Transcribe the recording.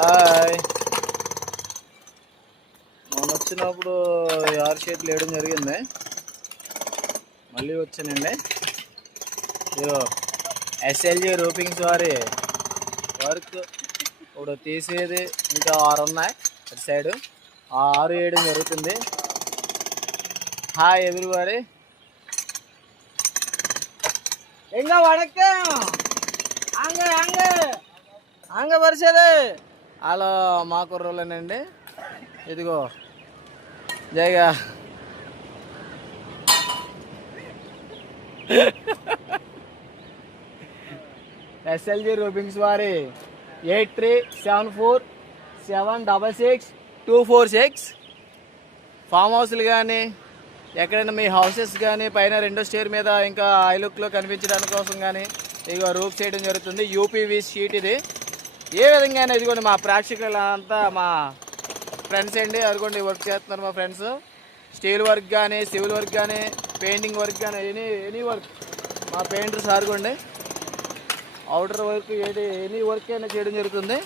Hi. మొన్న వచ్చినప్పుడు ఆరు షీట్లు వేయడం జరిగింది, మళ్ళీ వచ్చానండి. ఎస్ఎల్జీ రూపింగ్స్ వారి వర్క్ ఇప్పుడు తీసేది ఇంకా 6 ఉన్నాయి అటు సైడు. ఆ 6 వేయడం జరుగుతుంది. హాయ్ ఎదురువారి எங்க வணக்கம் அங்க அங்க அங்க పరిచేది అలా మా కుర్రోళ్ళేనండి. ఇదిగో జైగా ఎస్ఎల్జీ రూపింగ్స్ వారి 8374766246 ఫామ్ హౌస్లు కానీ ఎక్కడైనా మీ హౌసెస్ కానీ పైన 2వ స్టేర్ మీద ఇంకా ఐలుక్లో కనిపించడానికి కోసం కానీ ఇదిగో రూప్ చేయడం జరుగుతుంది. యూపీవీ షీట్ ఇది. ఏ విధంగా ఇదిగోండి మా ప్రేక్షకులంతా మా ఫ్రెండ్స్ అండి. అదిగోండి వర్క్ చేస్తున్నారు మా ఫ్రెండ్స్. స్టీల్ వర్క్ కానీ, సివిల్ వర్క్ కానీ, పెయింటింగ్ వర్క్ కానీ, ఎనీ వర్క్ మా పెయింటర్స్ అదిగోండి. అవుటర్ వర్క్ ఎనీ వర్క్ అయినా చేయడం జరుగుతుంది.